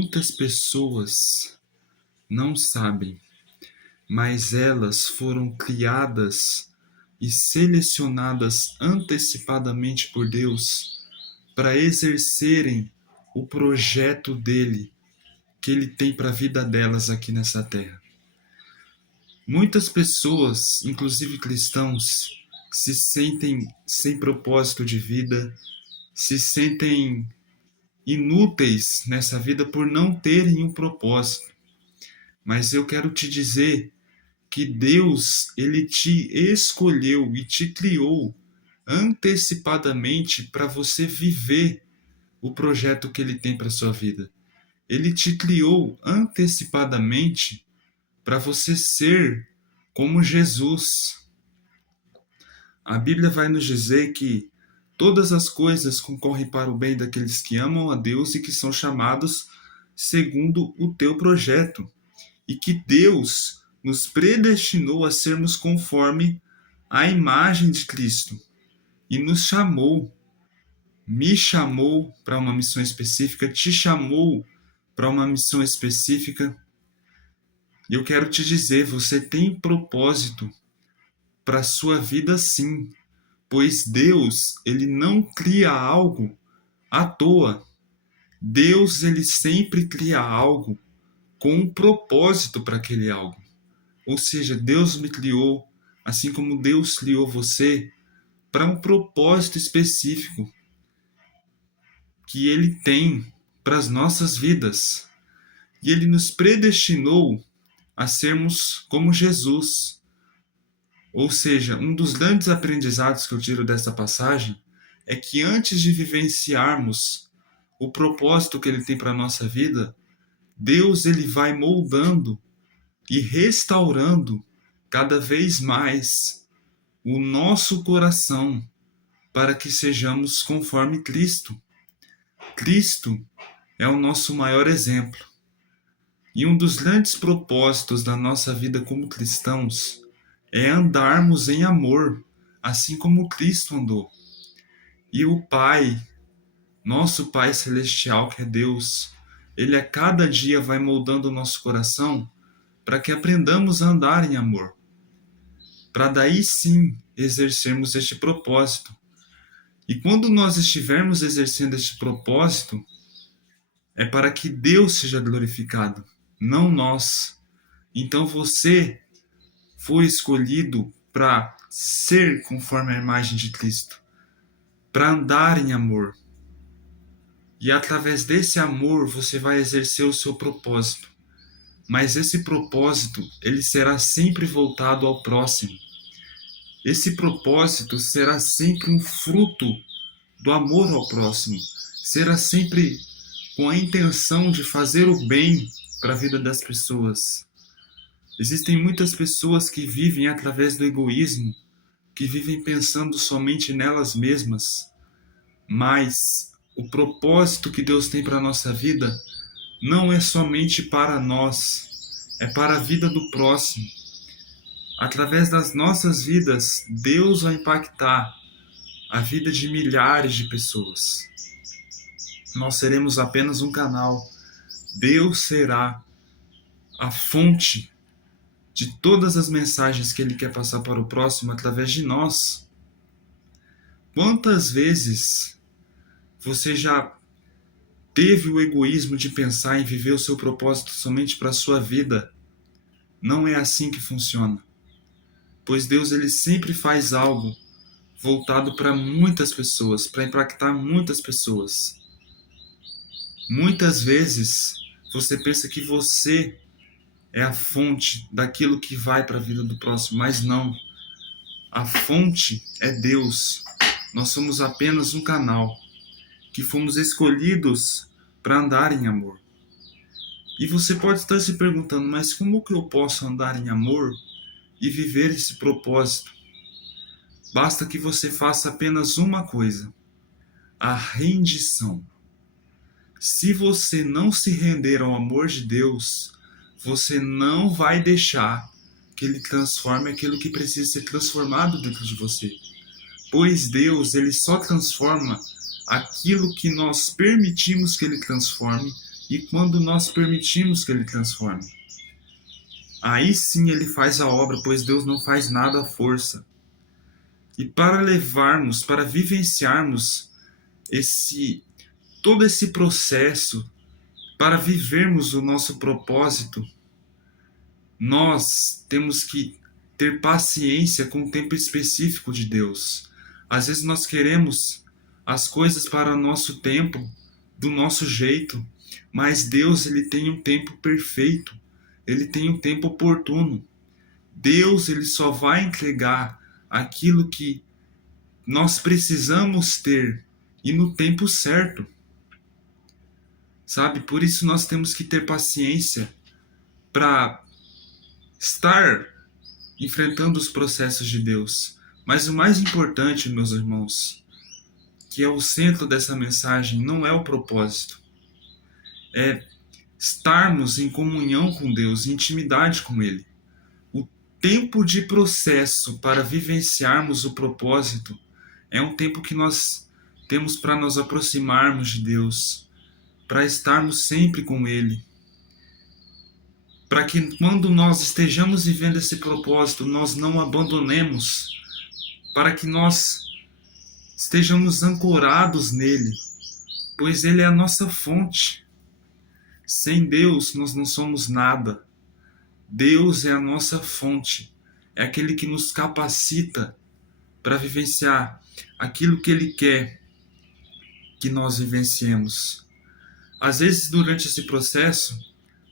Muitas pessoas não sabem, mas elas foram criadas e selecionadas antecipadamente por Deus para exercerem o projeto dele, que ele tem para a vida delas aqui nessa terra. Muitas pessoas, inclusive cristãos, se sentem sem propósito de vida, se sentem inúteis nessa vida por não terem um propósito. Mas eu quero te dizer que Deus, ele te escolheu e te criou antecipadamente para você viver o projeto que ele tem para sua vida. Ele te criou antecipadamente para você ser como Jesus. A Bíblia vai nos dizer que todas as coisas concorrem para o bem daqueles que amam a Deus e que são chamados segundo o teu projeto. E que Deus nos predestinou a sermos conforme a imagem de Cristo. E nos chamou, me chamou para uma missão específica, te chamou para uma missão específica. E eu quero te dizer, você tem propósito para a sua vida sim, pois Deus, ele não cria algo à toa. Deus, ele sempre cria algo com um propósito para aquele algo. Ou seja, Deus me criou, assim como Deus criou você, para um propósito específico que ele tem para as nossas vidas. E ele nos predestinou a sermos como Jesus. Ou seja, um dos grandes aprendizados que eu tiro dessa passagem é que antes de vivenciarmos o propósito que ele tem para a nossa vida, Deus, ele vai moldando e restaurando cada vez mais o nosso coração para que sejamos conforme Cristo. Cristo é o nosso maior exemplo. E um dos grandes propósitos da nossa vida como cristãos é andarmos em amor, assim como Cristo andou. E o Pai, nosso Pai Celestial, que é Deus, ele a cada dia vai moldando o nosso coração para que aprendamos a andar em amor. Para daí sim exercermos este propósito. E quando nós estivermos exercendo este propósito, é para que Deus seja glorificado, não nós. Então você foi escolhido para ser conforme a imagem de Cristo, para andar em amor. E através desse amor você vai exercer o seu propósito. Mas esse propósito, ele será sempre voltado ao próximo. Esse propósito será sempre um fruto do amor ao próximo. Será sempre com a intenção de fazer o bem para a vida das pessoas. Existem muitas pessoas que vivem através do egoísmo, que vivem pensando somente nelas mesmas. Mas o propósito que Deus tem para a nossa vida não é somente para nós, é para a vida do próximo. Através das nossas vidas, Deus vai impactar a vida de milhares de pessoas. Nós seremos apenas um canal. Deus será a fonte de todas as mensagens que Ele quer passar para o próximo através de nós. Quantas vezes você já teve o egoísmo de pensar em viver o seu propósito somente para a sua vida? Não é assim que funciona. Pois Deus, ele sempre faz algo voltado para muitas pessoas, para impactar muitas pessoas. Muitas vezes você pensa que você é a fonte daquilo que vai para a vida do próximo, mas não. A fonte é Deus. Nós somos apenas um canal que fomos escolhidos para andar em amor. E você pode estar se perguntando, mas como que eu posso andar em amor e viver esse propósito? Basta que você faça apenas uma coisa: a rendição. Se você não se render ao amor de Deus, você não vai deixar que Ele transforme aquilo que precisa ser transformado dentro de você. Pois Deus, Ele só transforma aquilo que nós permitimos que Ele transforme e quando nós permitimos que Ele transforme. Aí sim Ele faz a obra, pois Deus não faz nada à força. E para levarmos, para vivenciarmos todo esse processo, para vivermos o nosso propósito, nós temos que ter paciência com o tempo específico de Deus. Às vezes nós queremos as coisas para o nosso tempo, do nosso jeito, mas Deus, ele tem um tempo perfeito, ele tem um tempo oportuno. Deus, ele só vai entregar aquilo que nós precisamos ter e no tempo certo. Sabe? Por isso nós temos que ter paciência para estar enfrentando os processos de Deus. Mas o mais importante, meus irmãos, que é o centro dessa mensagem, não é o propósito. É estarmos em comunhão com Deus, em intimidade com Ele. O tempo de processo para vivenciarmos o propósito é um tempo que nós temos para nos aproximarmos de Deus, para estarmos sempre com Ele, para que quando nós estejamos vivendo esse propósito, nós não abandonemos, para que nós estejamos ancorados nele, pois ele é a nossa fonte. Sem Deus, nós não somos nada. Deus é a nossa fonte, é aquele que nos capacita para vivenciar aquilo que Ele quer que nós vivenciemos. Às vezes, durante esse processo,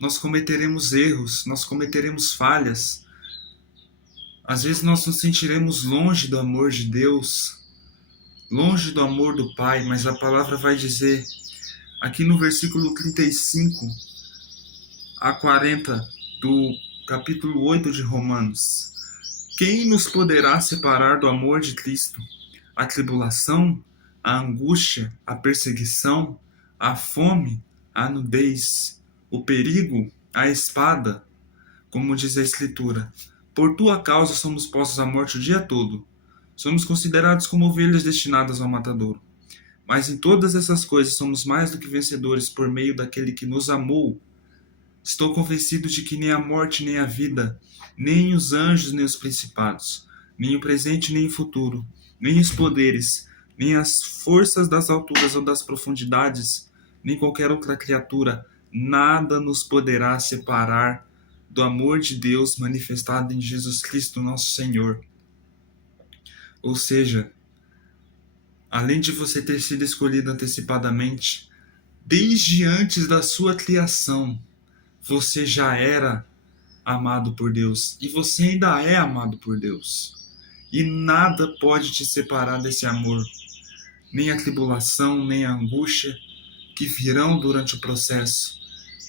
nós cometeremos erros, nós cometeremos falhas. Às vezes nós nos sentiremos longe do amor de Deus, longe do amor do Pai, mas a palavra vai dizer, aqui no versículo 35 a 40 do capítulo 8 de Romanos: quem nos poderá separar do amor de Cristo? A tribulação, a angústia, a perseguição, a fome, a nudez, o perigo, a espada, como diz a Escritura. Por tua causa somos postos à morte o dia todo. Somos considerados como ovelhas destinadas ao matadouro. Mas em todas essas coisas somos mais do que vencedores por meio daquele que nos amou. Estou convencido de que nem a morte, nem a vida, nem os anjos, nem os principados, nem o presente, nem o futuro, nem os poderes, nem as forças das alturas ou das profundidades, nem qualquer outra criatura, nada nos poderá separar do amor de Deus manifestado em Jesus Cristo, nosso Senhor. Ou seja, além de você ter sido escolhido antecipadamente, desde antes da sua criação, você já era amado por Deus e você ainda é amado por Deus. E nada pode te separar desse amor, nem a tribulação, nem a angústia que virão durante o processo.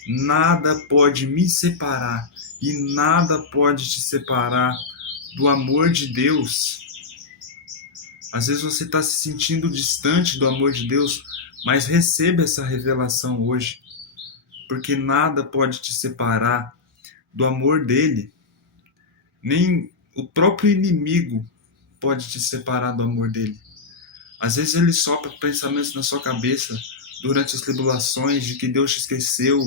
Nada pode me separar e nada pode te separar do amor de Deus. Às vezes você está se sentindo distante do amor de Deus, mas receba essa revelação hoje, porque nada pode te separar do amor dele. Nem o próprio inimigo pode te separar do amor dele. Às vezes ele sopra pensamentos na sua cabeça durante as tribulações de que Deus te esqueceu,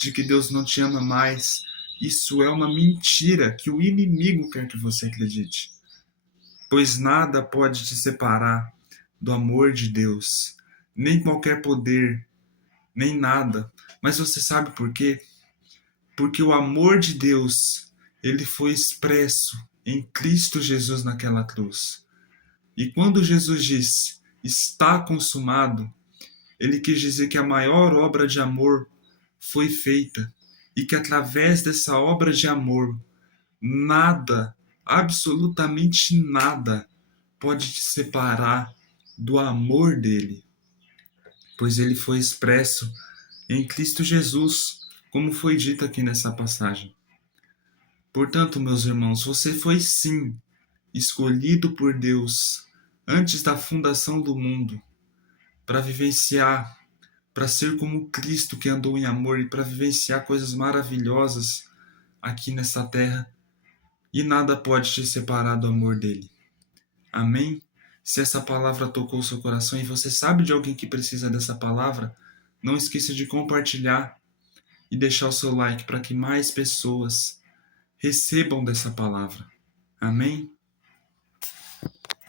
de que Deus não te ama mais. Isso é uma mentira que o inimigo quer que você acredite. Pois nada pode te separar do amor de Deus, nem qualquer poder, nem nada. Mas você sabe por quê? Porque o amor de Deus, ele foi expresso em Cristo Jesus naquela cruz. E quando Jesus diz, está consumado, ele quis dizer que a maior obra de amor foi feita e que através dessa obra de amor, nada, absolutamente nada, pode te separar do amor dele, pois ele foi expresso em Cristo Jesus, como foi dito aqui nessa passagem. Portanto, meus irmãos, você foi sim escolhido por Deus antes da fundação do mundo para vivenciar, para ser como Cristo que andou em amor e para vivenciar coisas maravilhosas aqui nessa terra, e nada pode te separar do amor dele. Amém? Se essa palavra tocou o seu coração e você sabe de alguém que precisa dessa palavra, Não esqueça de compartilhar e deixar o seu like para que mais pessoas recebam dessa palavra. Amém?